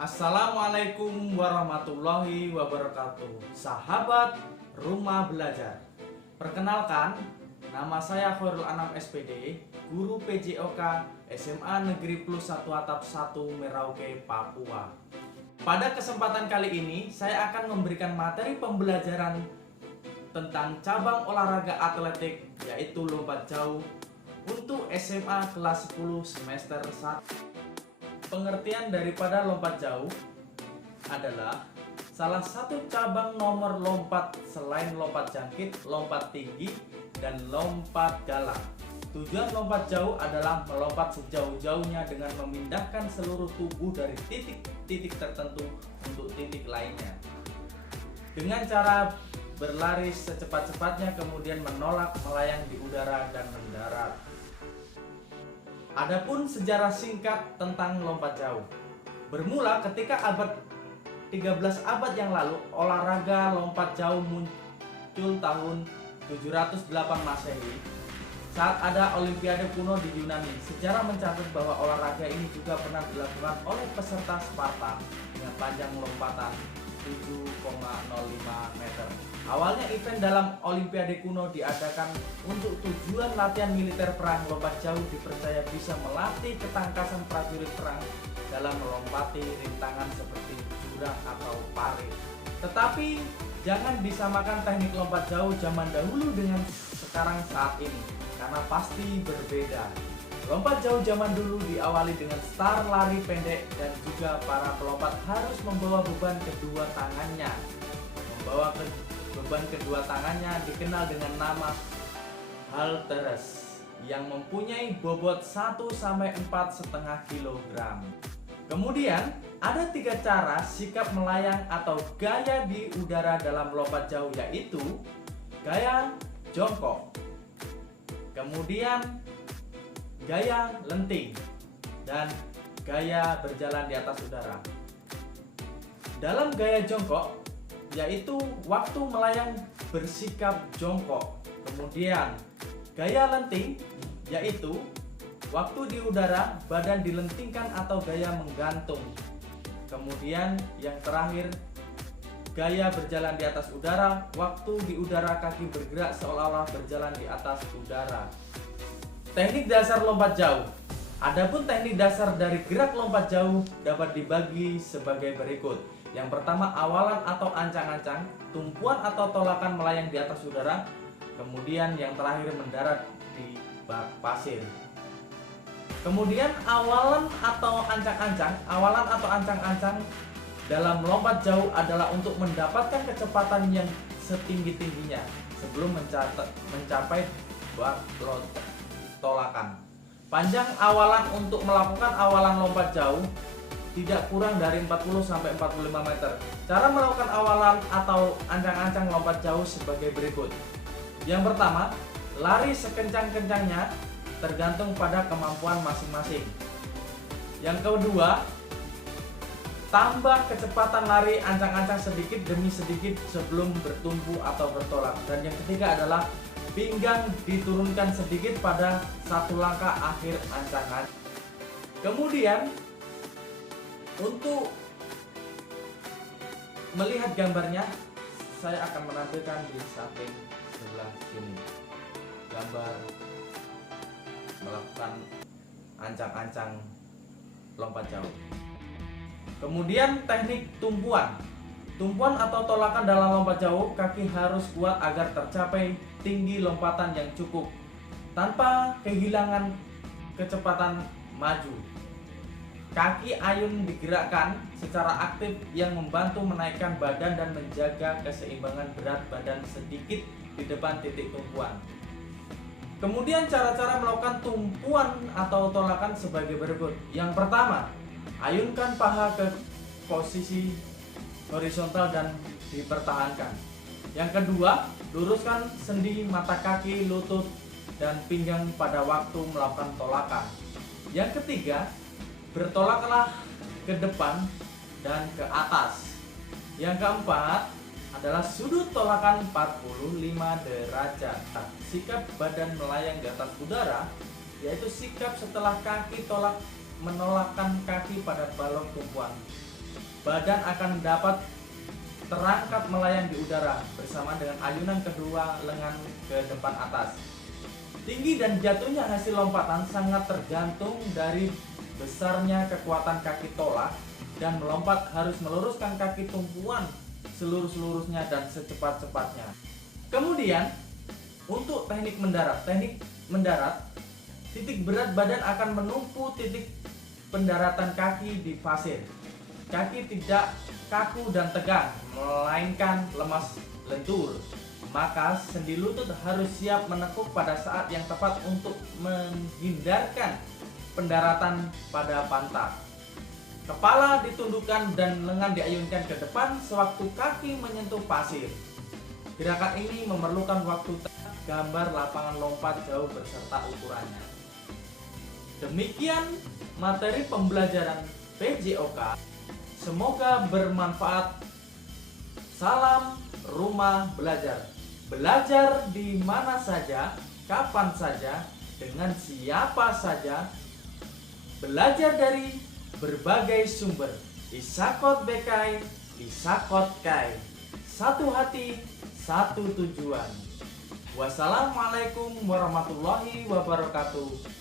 Assalamualaikum warahmatullahi wabarakatuh. Sahabat Rumah Belajar. Perkenalkan, nama saya Khairul Anam SPD, guru PJOK SMA Negeri Plus 1 Atap 1 Merauke, Papua. Pada kesempatan kali ini, saya akan memberikan materi pembelajaran tentang cabang olahraga atletik, yaitu lompat jauh untuk SMA kelas 10 semester 1. Pengertian daripada lompat jauh adalah salah satu cabang nomor lompat selain lompat jangkit, lompat tinggi, dan lompat galang. Tujuan lompat jauh adalah melompat sejauh-jauhnya dengan memindahkan seluruh tubuh dari titik-titik tertentu untuk titik lainnya. Dengan cara berlari secepat-cepatnya, kemudian menolak, melayang di udara, dan mendarat. Adapun sejarah singkat tentang lompat jauh. Bermula ketika abad 13 abad yang lalu, olahraga lompat jauh muncul tahun 708 Masehi saat ada Olimpiade kuno di Yunani. Sejarah mencatat bahwa olahraga ini juga pernah dilakukan oleh peserta Sparta dengan panjang lompatan 7,05 meter. Awalnya event dalam Olimpiade kuno diadakan untuk tujuan latihan militer perang. Lompat jauh dipercaya bisa melatih ketangkasan prajurit perang dalam melompati rintangan seperti jurang atau parit. Tetapi jangan disamakan teknik lompat jauh zaman dahulu dengan sekarang saat ini, karena pasti berbeda. Lompat jauh zaman dulu diawali dengan start lari pendek dan juga para pelompat harus membawa beban kedua tangannya. Beban kedua tangannya dikenal dengan nama halteres yang mempunyai bobot 1-4,5 kg. Kemudian ada 3 cara sikap melayang atau gaya di udara dalam lompat jauh, yaitu gaya jongkok, kemudian gaya lenting, dan gaya berjalan di atas udara. Dalam gaya jongkok, yaitu waktu melayang bersikap jongkok. Kemudian gaya lenting, yaitu waktu di udara badan dilentingkan atau gaya menggantung. Kemudian yang terakhir, gaya berjalan di atas udara, waktu di udara kaki bergerak seolah-olah berjalan di atas udara. Teknik dasar lompat jauh. Adapun teknik dasar dari gerak lompat jauh dapat dibagi sebagai berikut. Yang pertama, awalan atau ancang-ancang, tumpuan atau tolakan melayang di atas udara. Kemudian yang terakhir, mendarat di bak pasir. Kemudian awalan atau ancang-ancang dalam lompat jauh adalah untuk mendapatkan kecepatan yang setinggi-tingginya sebelum mencapai bak tolakan. Panjang awalan untuk melakukan awalan lompat jauh tidak kurang dari 40-45 meter. Cara melakukan awalan atau ancang-ancang lompat jauh sebagai berikut. Yang pertama, lari sekencang-kencangnya tergantung pada kemampuan masing-masing. Yang kedua, tambah kecepatan lari ancang-ancang sedikit demi sedikit sebelum bertumpu atau bertolak. Dan yang ketiga adalah pinggang diturunkan sedikit pada satu langkah akhir ancangan. Kemudian untuk melihat gambarnya, saya akan menampilkan di samping sebelah sini gambar melakukan ancang-ancang lompat jauh. Kemudian teknik tumpuan. Tumpuan atau tolakan dalam lompat jauh, kaki harus kuat agar tercapai tinggi lompatan yang cukup tanpa kehilangan kecepatan maju. Kaki ayun digerakkan secara aktif yang membantu menaikkan badan dan menjaga keseimbangan berat badan sedikit di depan titik tumpuan. Kemudian cara-cara melakukan tumpuan atau tolakan sebagai berikut. Yang pertama, ayunkan paha ke posisi horizontal dan dipertahankan. Yang kedua, luruskan sendi mata kaki, lutut, dan pinggang pada waktu melakukan tolakan. Yang ketiga, bertolaklah ke depan dan ke atas. Yang keempat adalah sudut tolakan 45 derajat. Sikap badan melayang di atas udara, yaitu sikap setelah kaki tolak menolakkan kaki pada balok tumpuan. badan akan dapat terangkat melayang di udara bersama dengan ayunan kedua lengan ke depan atas. Tinggi dan jatuhnya hasil lompatan sangat tergantung dari besarnya kekuatan kaki tolak, dan melompat harus meluruskan kaki tumpuan selurus-lurusnya dan secepat-cepatnya. Kemudian untuk teknik mendarat, titik berat badan akan menumpu titik pendaratan kaki di pasir. Kaki tidak kaku dan tegang, melainkan lemas lentur. Maka sendi lutut harus siap menekuk pada saat yang tepat untuk menghindarkan pendaratan pada pantat. Kepala ditundukkan dan lengan diayunkan ke depan sewaktu kaki menyentuh pasir. Gerakan ini memerlukan waktu tepat. Gambar lapangan lompat jauh beserta ukurannya. Demikian materi pembelajaran PJOK. Semoga bermanfaat. Salam Rumah Belajar. Belajar di mana saja, kapan saja, dengan siapa saja. Belajar dari berbagai sumber. Isakot Bekai, Isakot Kai. Satu hati, satu tujuan. Wassalamualaikum warahmatullahi wabarakatuh.